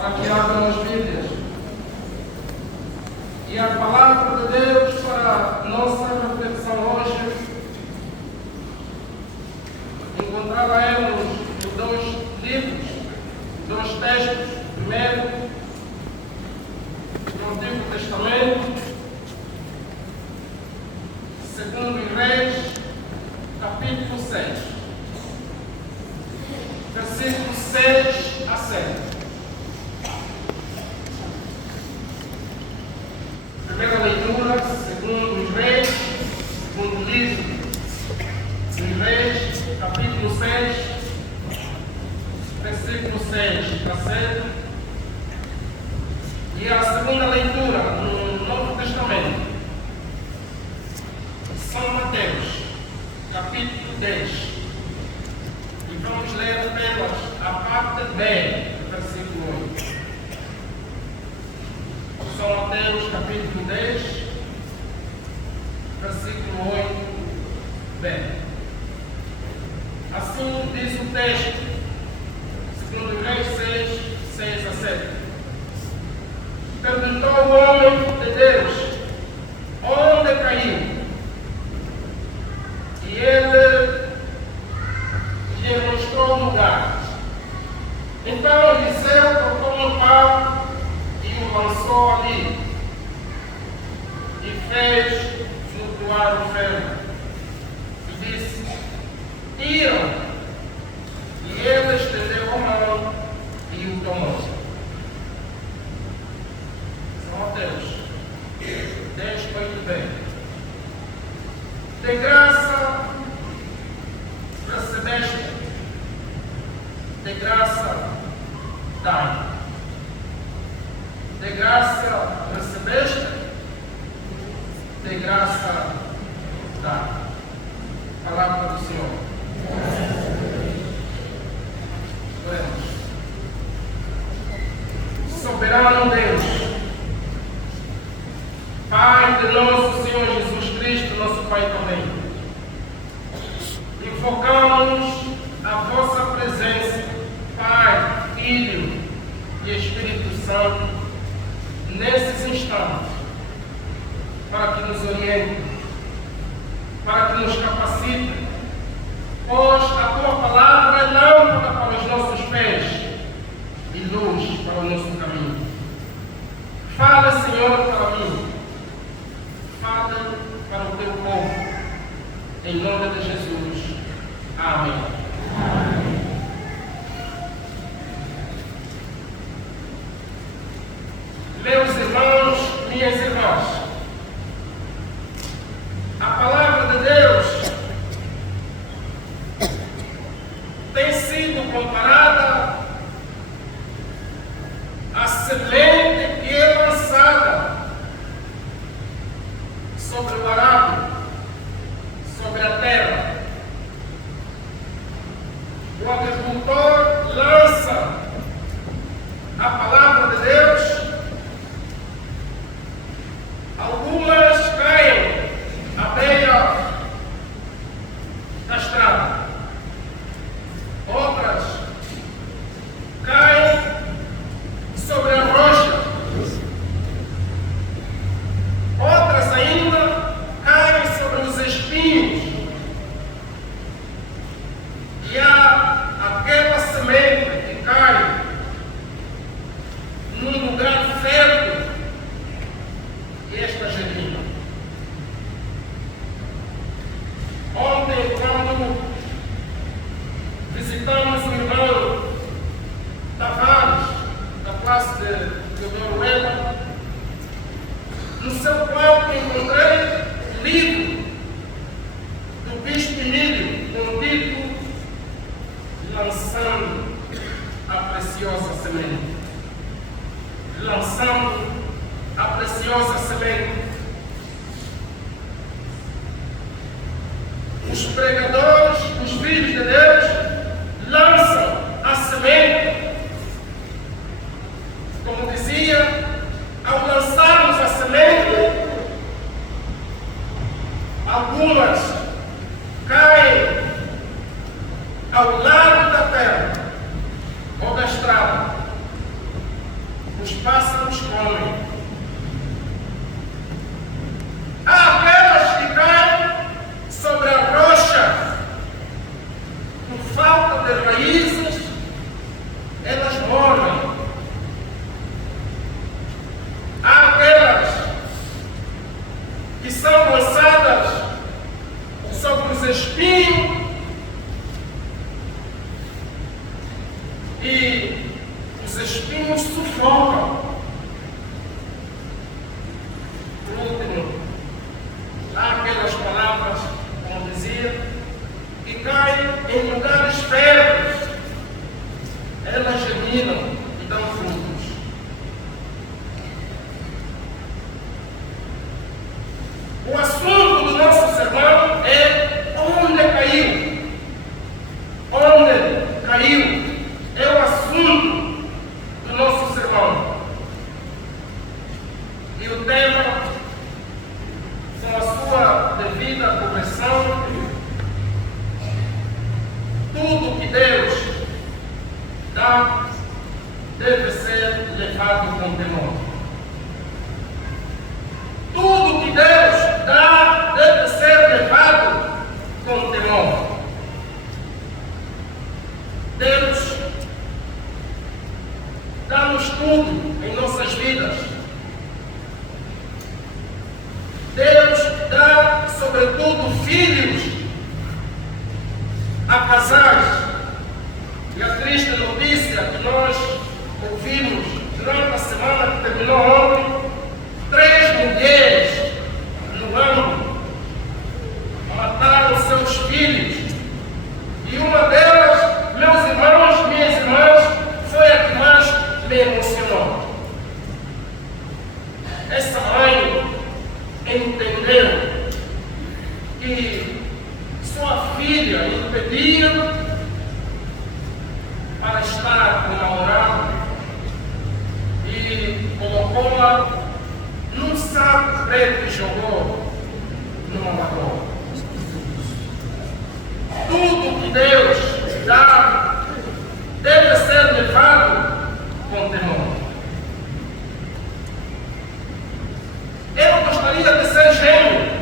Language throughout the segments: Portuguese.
para que abram as Bíblias. E a palavra de Deus para a nossa reflexão hoje, encontrá-la-emos em dois livros, dois textos. Primeiro, no Antigo Testamento, segundo Reis, capítulo 6, versículos 6 a 7. Primeira leitura, segundo Reis, segundo livro de Reis, capítulo 6, versículo 6 a 7. E a segunda leitura no Novo Testamento, São Mateus, capítulo 10. E vamos ler apenas a parte B do versículo 8. São Mateus, capítulo 10, versículo 8b. Assim diz o texto, segundo Reis 6, 6 a 7. Perguntou o homem de Deus: onde caiu? E ele lhe mostrou o lugar. Então Eliseu cortou um pau e o lançou ali, e fez flutuar o ferro. E disse: tiram. E ele estendeu a mão e o tomou. São Mateus 10, 8b. De graça recebeste, de graça dai. De graça recebeste, de graça dai. Palavra do Senhor. Oremos. Soberano Deus, Pai de nosso Senhor Jesus Cristo, nosso Pai também, invocamos a vossa presença, Pai, Filho e Espírito Santo, nesses instantes, para que nos oriente, para que nos capacite, pois a tua palavra é lâmpada para os nossos pés e luz para o nosso caminho. Fala, Senhor, para mim. Fala para o teu povo. Em nome de Jesus. Amém. Amém. Meus irmãos, minhas irmãs, a palavra de Deus tem sido comparada à semente que é lançada sobre o arado, sobre a terra. O agricultor lança a palavra de Deus, algumas caem à beira da estrada, outras caem sobre a rocha, outras ainda caem sobre os espinhos. E há aquela semente que cai num lugar fértil, e esta germina. Ontem, quando visitamos o irmão Tavares, da classe de Teodoro Ela, no seu quarto encontrei um livro do Bispo Emílio, com o título Lançando a Preciosa Semente. Lançando a preciosa semente. Os pregadores, os filhos de Deus, lançam a semente. Como dizia, ao lançarmos a semente, algumas caem ao lado da terra ou da estrada, os pássaros comem. Há aquelas que caem sobre a rocha, por falta de raízes, elas morrem. Há aquelas que são lançadas sobre os espinhos e os espinhos sufocam. Por último, há aquelas palavras, como dizia, que caem em lugares férteis. Elas germinam e dão frutos. O assunto do nosso sermão é onde caiu. Onde caiu é o assunto do nosso sermão. E o tema, com a sua devida correção, tudo que Deus dá deve ser levado com temor. Tudo que Deus dá deve ser levado com temor. Deus dá-nos tudo em nossas vidas. Deus dá, sobretudo, filhos a casais. E a triste notícia que nós ouvimos durante a semana que terminou ontem, 3 mulheres no ano mataram seus filhos. E uma delas, meus irmãos, minhas irmãs, foi a que mais me emocionou. Essa mãe entendeu que sua filha impedia para estar com o namorado e colocou-la num saco preto e jogou numa lagoa. Tudo que Deus dá deve ser levado com temor. Eu gostaria de ser gêmeo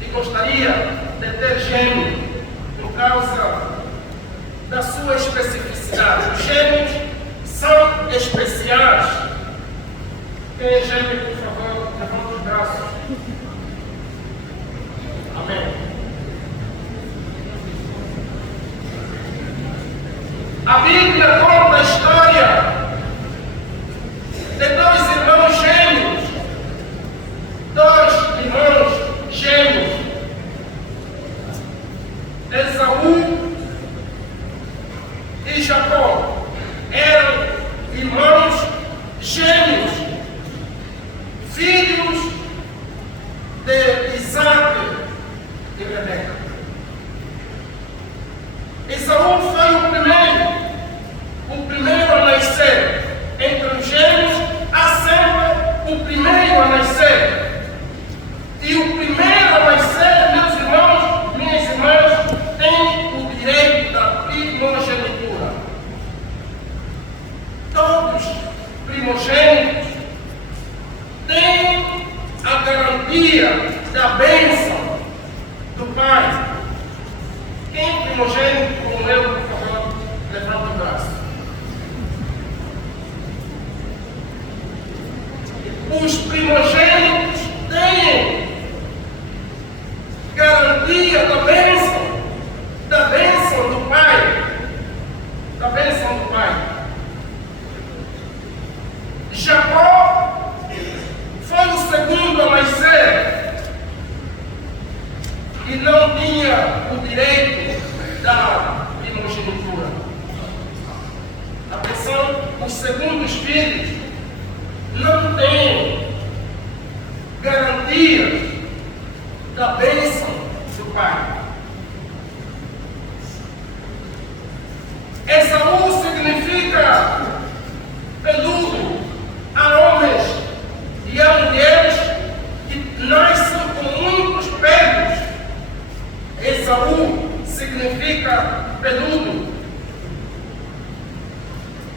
e gostaria de ter gêmeo por causa da sua especificidade. Os gêmeos são especiais. Quem é gêmeo, por favor, levanta os braços. Amém. A Bíblia conta a história de 2 irmãos gêmeos. 2 irmãos gêmeos. Esaú e Jacó eram irmãos gêmeos, filhos de Isaac e Rebeca. Esaú foi o primeiro a nascer. Entre os gêmeos há sempre o primeiro a nascer. E o primeiro a nascer, meus irmãos, minhas irmãs, tem o direito da primogenitura. Todos primogênitos têm a garantia da bênção do Pai. Quem é primogênito como eu, por favor, levanta o braço. Os primogênitos têm garantia da bênção do Pai. Da bênção do Pai. Jacó foi o segundo a nascer e não tinha o direito da primogenitura. Atenção, os segundos filhos não têm garantia da bênção do Pai. Esaú significa peludo a homens e a mulheres que nascem com muitos pelos. Esaú significa peludo.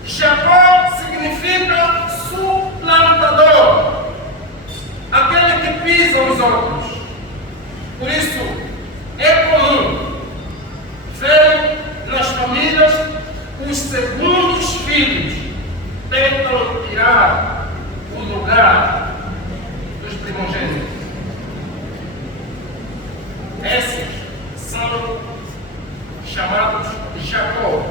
Jacó significa suplantador, aquele que pisa os outros. Por isso, é comum ver nas famílias os segundos filhos tentam tirar o lugar dos primogênitos. Esses são chamados Jacó.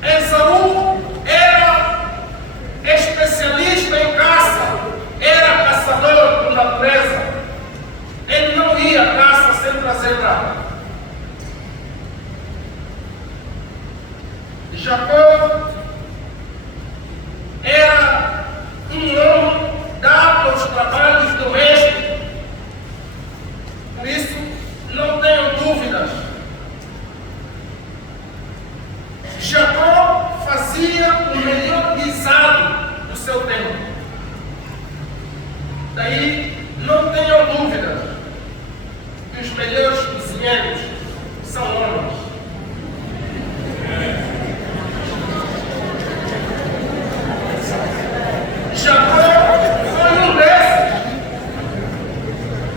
Esaú era especialista em caça, era caçador por natureza. Ele não ia à caça sem trazer nada. Jacó era um homem dado aos trabalhos domésticos. Por isso, não tenham dúvidas. Jacó fazia o melhor guisado do seu tempo. Daí, não tenham dúvidas que os melhores cozinheiros são homens. Jacó foi um desses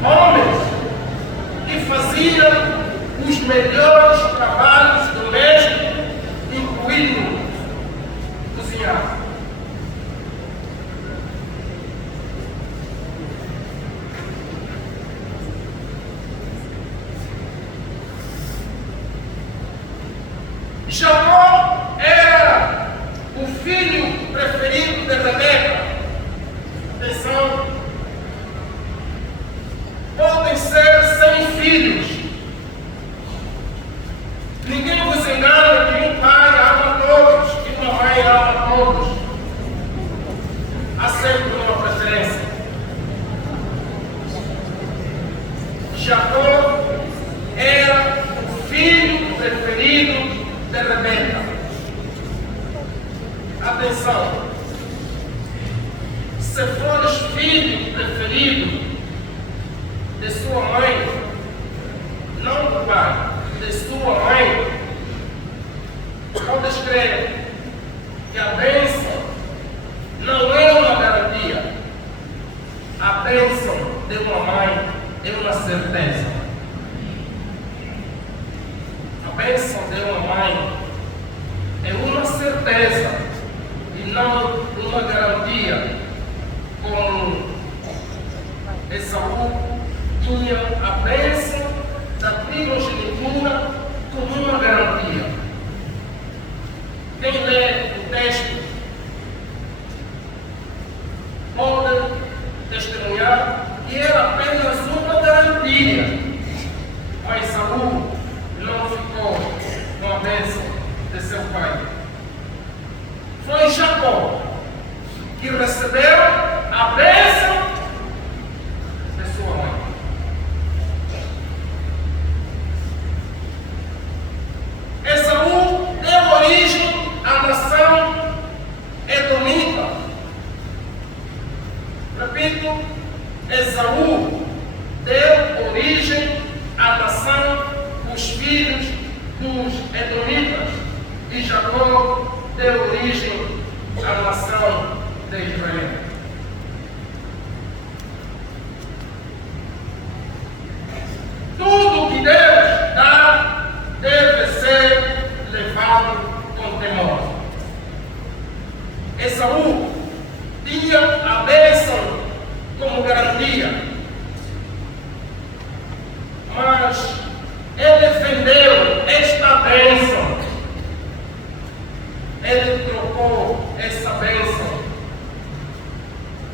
homens que faziam os melhores trabalhos domésticos, incluindo cozinhar. Jacó era o filho preferido de Rebeca. Atenção, podem ser 100 filhos. Ninguém vos engana que um pai ama todos e uma mãe ama todos. Há sempre uma preferência. Jacó era o filho preferido de Rebeca. Atenção, se fores filho preferido de sua mãe, não do pai, de sua mãe, podes crer que a bênção não é uma garantia. A bênção de uma mãe é uma certeza. A bênção de uma mãe é uma certeza e não uma garantia, como Esaú tinha a bênção da primogenitura como uma garantia. Quem lê o texto pode testemunhar que era apenas uma garantia, mas Esaú não ficou com a bênção de seu pai. Foi Jacó que recebeu a bênção de sua mãe. Esaú deu origem à nação edomita. Repito, Esaú deu origem à nação, os filhos dos edomitas, e Jacó deu origem à nação de Israel. Tudo que Deus dá deve ser levado com temor. Esaú tinha a bênção como garantia, mas ele vendeu esta bênção. Ele trocou essa bênção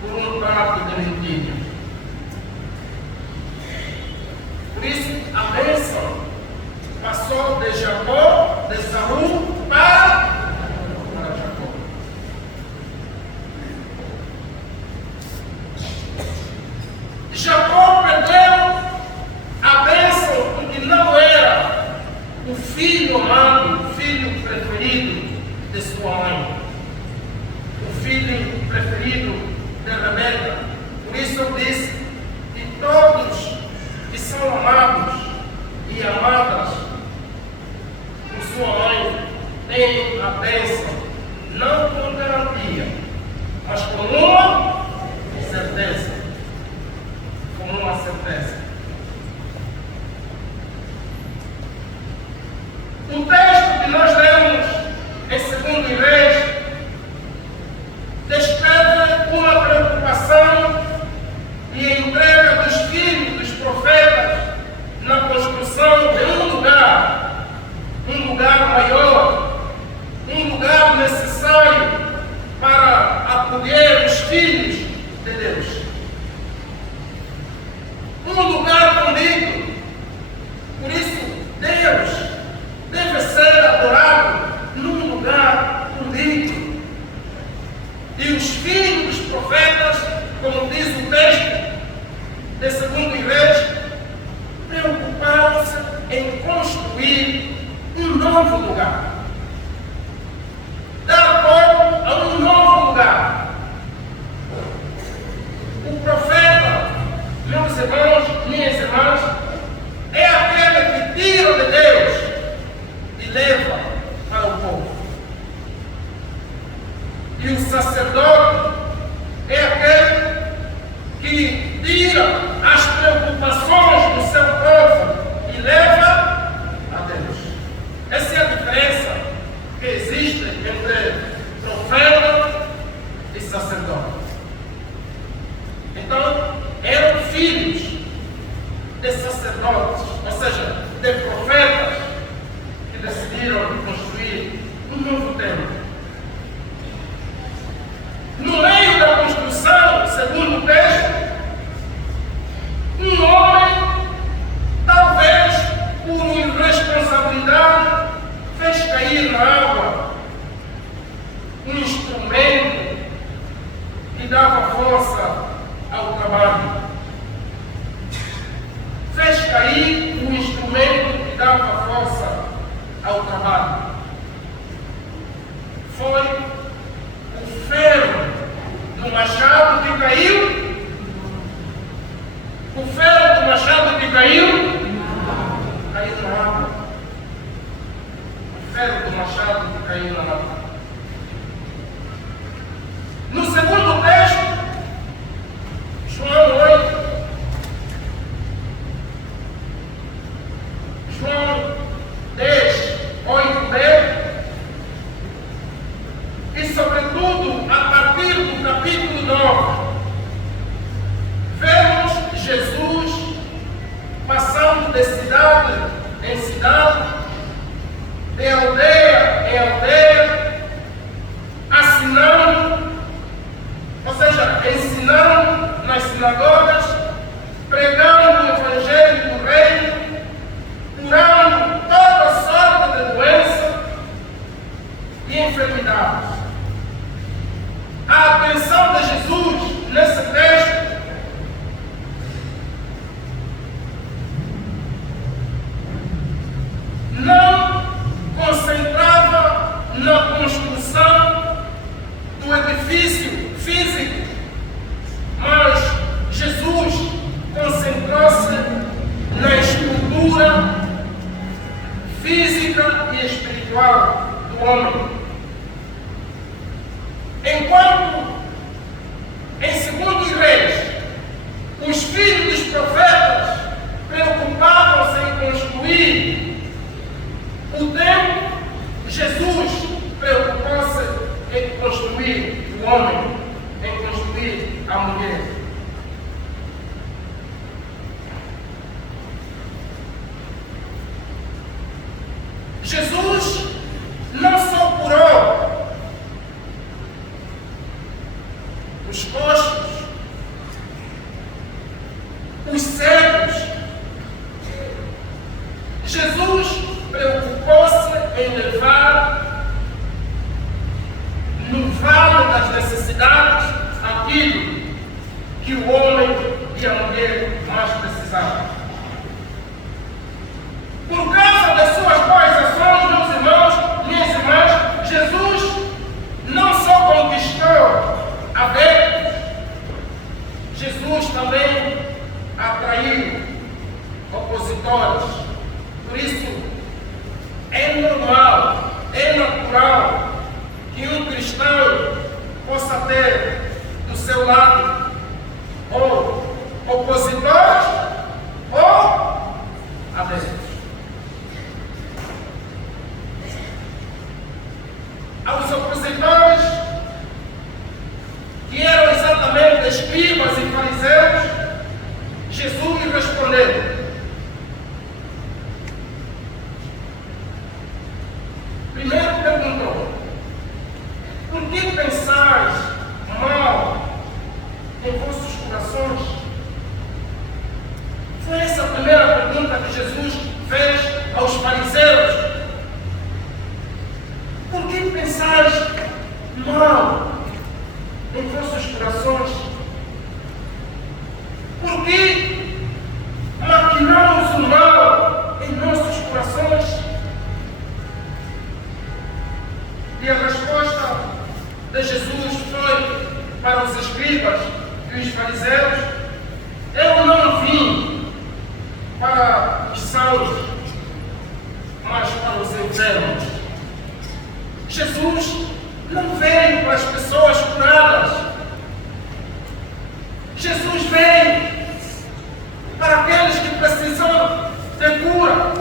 por um prato de lentilha. Por isso, a bênção passou de Jacó, de Esaú, para Jacó. Jacó perdeu a bênção porque não era o filho amado, o filho preferido de sua mãe, o filho preferido de Rebeca. Por isso eu disse que todos que são amados e amadas por sua mãe têm a bênção, não com garantia, mas com uma certeza. Com uma certeza. O texto que nós lemos em 2 Reis descreve uma preocupação e entrega dos filhos dos profetas na construção de um lugar maior, um lugar necessário para acolher os filhos de Deus. Um lugar condigno. Por isso, Deus deve ser adorado num lugar condigno. E os filhos dos profetas, como diz o texto de 2 Reis, preocuparam-se em construir um novo lugar. Dar corpo a um novo lugar. O profeta, meus irmãos, minhas irmãs, é aquele que tira de Deus e leva para o povo. E o sacerdote é aquele que tira as preocupações do seu povo e leva a Deus. Essa é a diferença que existe entre profeta e sacerdote. Então, eram filhos de sacerdotes, ou seja, de profetas, que decidiram construir um novo templo. No meio da construção, segundo o texto, um homem, talvez por irresponsabilidade, fez cair na água um instrumento que dava força ao trabalho. Fez cair um instrumento que dava força ao trabalho. Foi o ferro do machado que caiu. O ferro do machado que caiu na água. O ferro do machado que caiu na água. No segundo texto, João 8, João 10, 8b, e sobretudo a partir do capítulo 9, vemos Jesus passando de cidade em cidade, de aldeia em aldeia, assinando, ou seja, ensinando nas sinagogas, pregando o Evangelho do Reino, curando toda sorte de doença e enfermidades. A atenção de Jesus nesse texto não concentrava na construção do edifício físico, mas Jesus concentrou-se na estrutura física e espiritual do homem. Enquanto em 2 Reis os filhos dos profetas preocupavam-se em construir o templo, Jesus preocupou-se em construir o homem, em construir a mulher. Jesus não só curou os coxos, os cegos. Jesus preocupou-se em levar no vale das necessidades aquilo que o homem e a mulher mais precisavam. Por causa das suas boas ações, meus irmãos, minhas irmãs, Jesus não só conquistou adeptos, Jesus também atrair opositores. Por isso, é normal, é natural que um cristão possa ter do seu lado ou opositores ou adeptos. Aos opositores, que eram exatamente escribas e fariseus, Jesus respondeu: primeiro perguntou, por que pensais mal em vossos corações? Foi essa a primeira pergunta que Jesus fez aos fariseus. Por que pensais mal em vossos corações? Por que maquinamos o mal em nossos corações? E a resposta de Jesus foi para os escribas e os fariseus: eu não vim para os sãos, mas para os enfermos. Jesus não veio para as pessoas curadas. Jesus veio para aqueles que precisam de cura,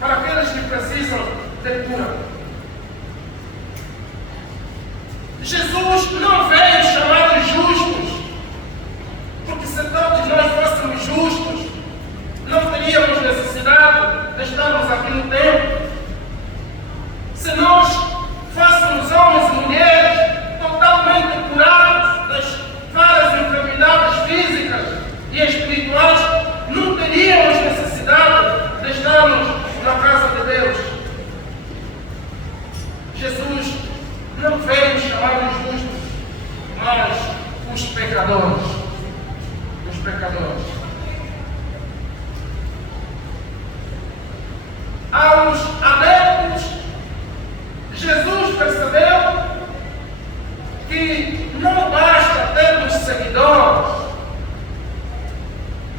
para aqueles que precisam de cura. Jesus não veio chamar os justos, porque se todos nós fôssemos justos, não teríamos necessidade de estarmos aqui no templo. Se nós fôssemos homens e mulheres totalmente curados das várias enfermidades físicas e espirituais, não teríamos necessidade de estarmos na casa de Deus. Jesus não veio chamar os justos, mas os pecadores. Os pecadores. Aos adeptos, Jesus percebeu que não basta termos seguidores,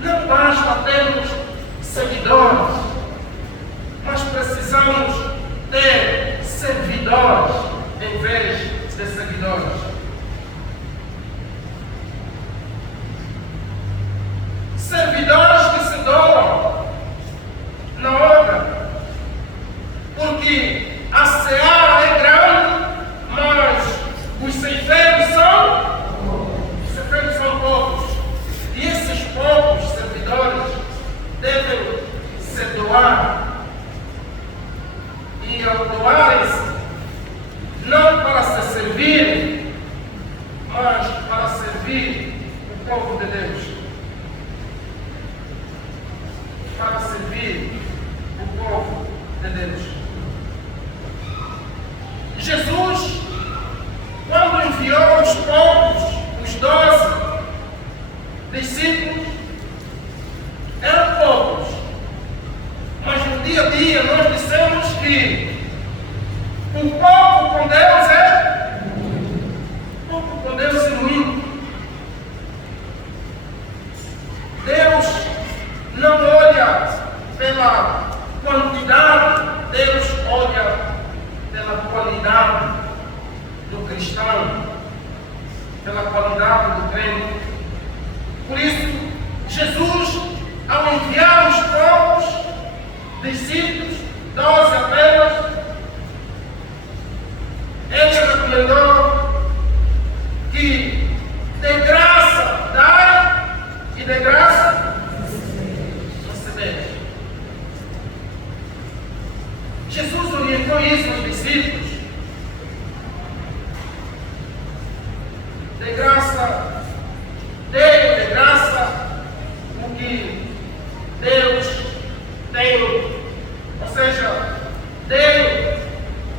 não basta termos seguidores, mas precisamos ter servidores em vez de seguidores. Servidores que se doam na obra, porque a seara é grande, mas os ceifeiros são poucos. E esses poucos servidores devem se doar. E ao doarem-se, não para se servir, mas para servir o povo de Deus. Para servir o povo de Deus. Jesus, quando enviou os poucos, os 12 discípulos, eram poucos. Mas no dia a dia nós dissemos que o pouco com Deus é pouco com Deus é muito. Deus não olha pela quantidade, Deus olha pela qualidade do cristão, pela qualidade do crente. Por isso, Jesus, ao enviar os poucos discípulos, 12 apenas, ele recomendou que de graça dai e de graça recebeis. Jesus orientou isso aos discípulos. De graça, dei de graça o que Deus tem, ou seja, dei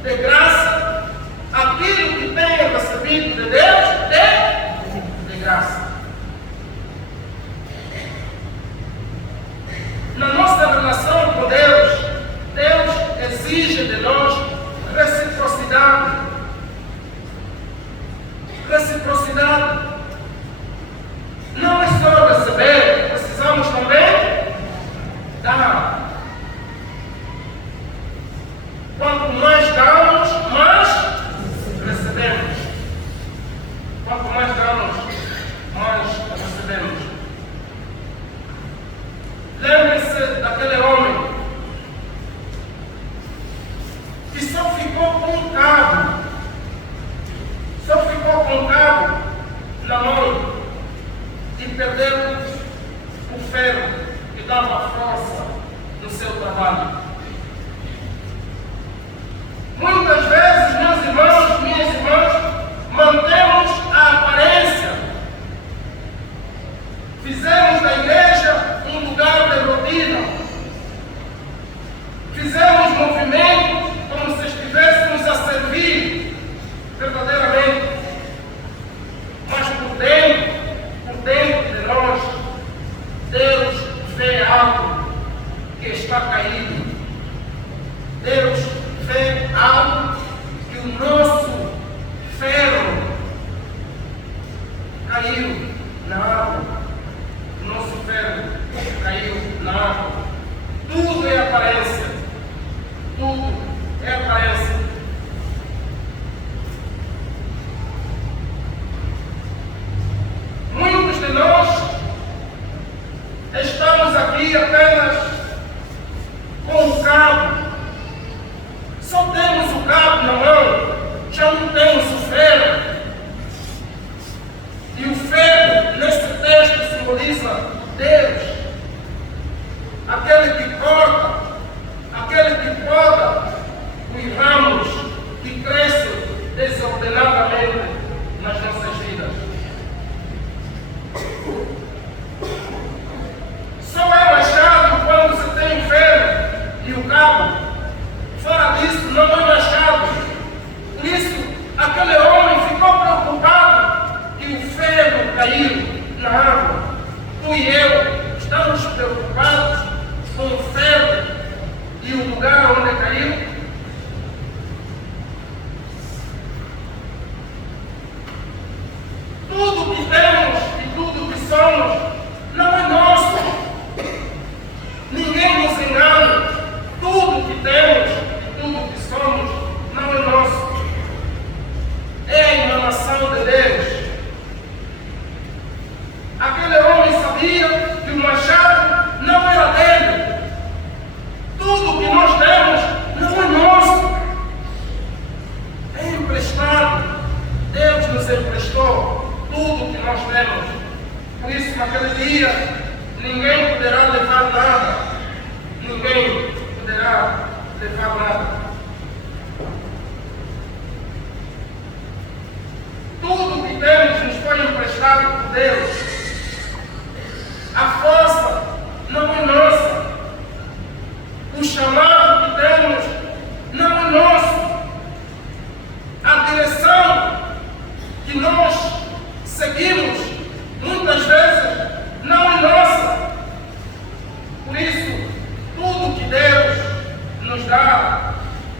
de graça aquilo que tenho recebido de Deus, de graça. ferro que dava força no seu trabalho. Muitas vezes, meus irmãos, minhas irmãs, mantemos a aparência. Fizemos da igreja um lugar de rotina. Fizemos movimento como se estivéssemos a servir verdadeiramente. Mas por dentro de nós, Deus vê algo que está caído. Deus vê algo que o nosso ferro caiu na água. O nosso ferro caiu na água. Tudo é aparência. Tudo é aparência. Muitos de nós estamos aqui apenas com o cabo. Só temos o cabo na mão, já não temos o ferro. E o ferro, nesse texto, simboliza Deus. Aquele que corta, aquele que poda os ramos que crescem desordenadamente nas nossas vidas. Só é machado quando se tem o ferro e o cabo. Fora disso, não é machado. Por isso, aquele homem ficou preocupado e o ferro caiu na água. Tu e eu estamos preocupados com o ferro e o lugar onde caiu. Tudo que temos e tudo que somos não é nosso. Ninguém nos engana. Tudo que temos e tudo que somos não é nosso. É a emanação de Deus. Aquele homem sabia que o machado não era dele. Tudo que nós temos não é nosso. É emprestado. Deus nos emprestou tudo que nós temos. Por isso, naquele dia, ninguém poderá levar nada. Ninguém poderá levar nada. Tudo que temos nos foi emprestado por Deus. A força não é nossa. O chamado que temos não é nosso. A direção que nós seguimos muitas vezes não é nossa. Por isso, tudo que Deus nos dá,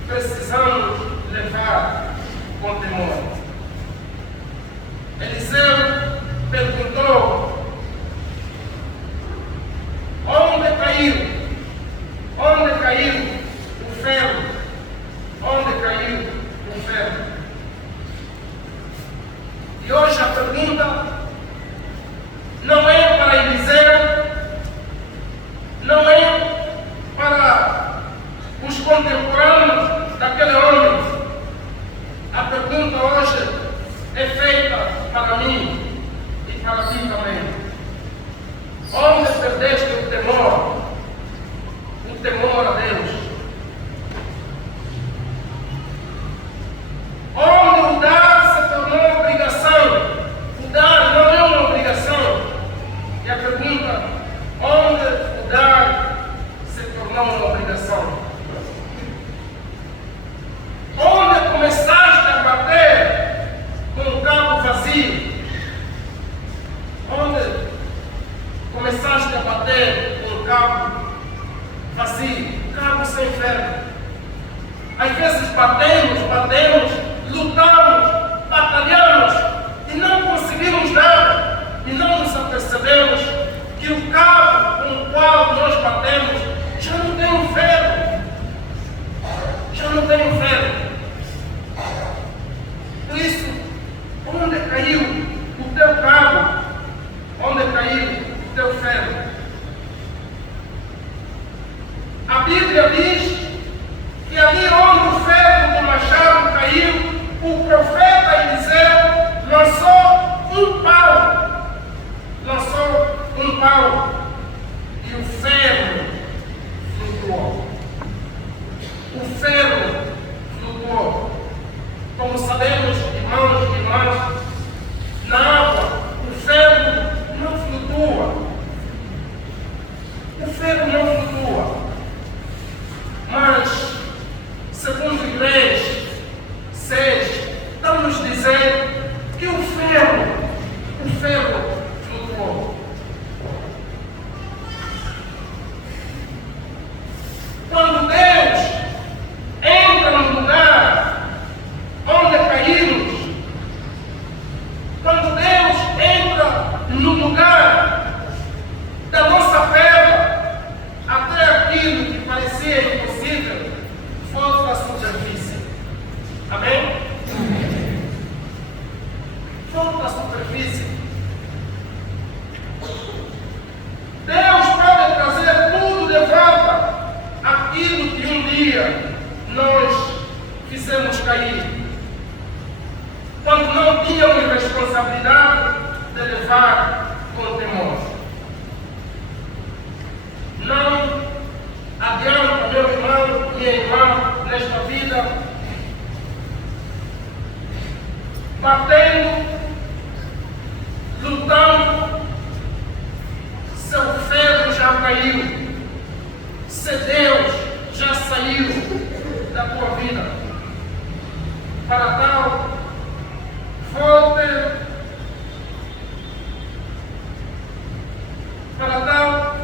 precisamos levar com temor. Eliseu perguntou: onde caiu? Onde caiu o ferro? Onde caiu o ferro? E hoje a pergunta não é para Eliseu, não é para os contemporâneos daquele homem. A pergunta hoje é feita para mim e para ti também. Onde perdeste o temor? O temor a Deus. Onde o dar se tornou obrigação? O dar não é uma obrigação. E a pergunta: onde o dar se tornou uma obrigação? Onde começaste a bater com o cabo vazio? Onde começaste a bater com o cabo vazio? Cabo sem ferro. Às vezes batemos, lutamos, batalhamos e não conseguimos nada. E não nos apercebemos que o cabo com o qual nós batemos já não tem um ferro. Já não tem um ferro. Por isso, onde caiu o teu cabo? Onde caiu o teu ferro? A Bíblia diz que ali onde o ferro do machado caiu, o profeta Eliseu lançou um pau. dia nós fizemos cair? Quando não tínhamos responsabilidade de levar com temor. Não adianta, meu irmão, minha irmã, nesta vida, batendo, lutando, seu ferro já caiu, se Deus já saiu da tua vida. Para tal, volte. Para tal,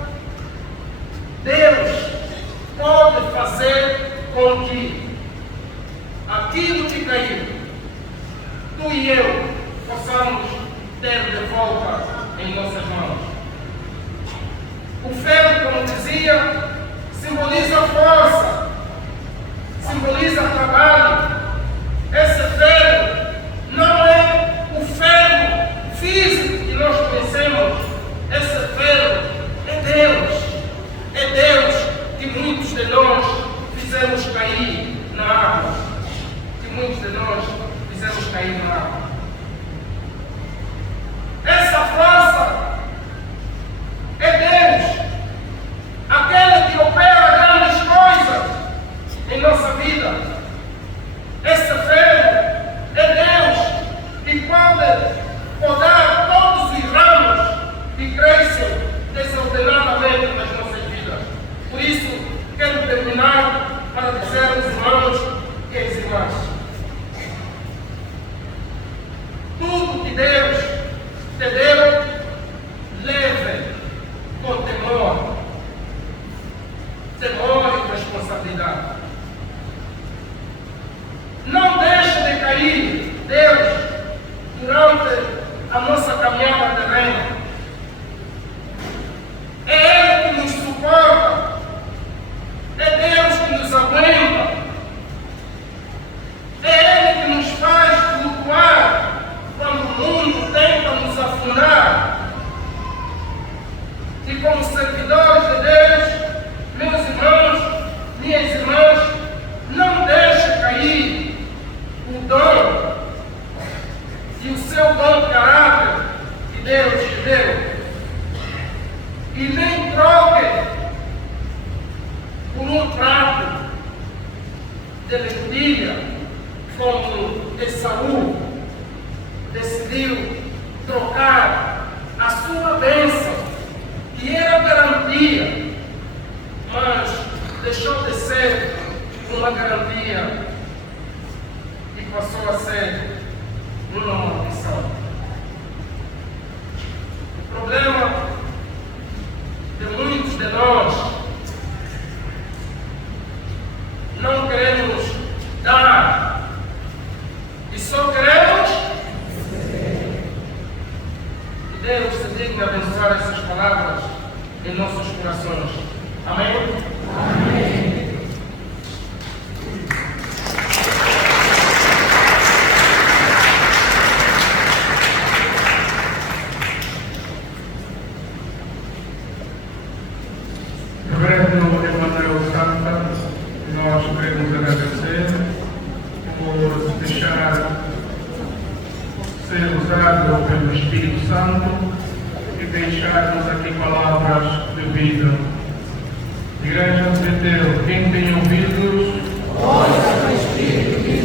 Deus pode fazer com que aquilo que caiu, tu e eu possamos ter de volta em nossas mãos. O ferro, como dizia, simboliza força, simboliza trabalho. Esse ferro não é o ferro físico que nós conhecemos. Esse ferro é Deus. É Deus que muitos de nós fizemos cair na água. Que muitos de nós fizemos cair na água. Essa força é Deus. Aquele que opera grandes coisas em nossa vida. Esse ferro é Deus que pode podar todos os ramos que crescem desordenadamente nas nossas vidas. Por isso, quero terminar para dizer aos irmãos e às irmãs: tudo que Deus te deu, leve com temor. Temor e responsabilidade. Não deixe de cair Deus durante a nossa caminhada terrena. É Ele que nos suporta. É Deus que nos aguenta. É Ele que nos faz flutuar quando o mundo tenta nos afundar. E como servidores de Deus, meus irmãos, minhas irmãs, não deixe cair o dom e o seu bom caráter que Deus te deu. E nem troque por um prato de lentilha, como Esaú decidiu trocar a sua bênção, que era garantia, mas deixou de ser uma garantia e passou a ser uma maldição. O problema de muitos de nós, não queremos dar e só queremos. Que Deus se digne abençoar essas palavras em nossos corações. Amém? Amém. Reverendo Emanuel Santa, nós queremos agradecer por deixar ser usado pelo Espírito Santo e deixar-nos aqui palavras de vida. Igreja de Deus, quem tem ouvidos, ouça.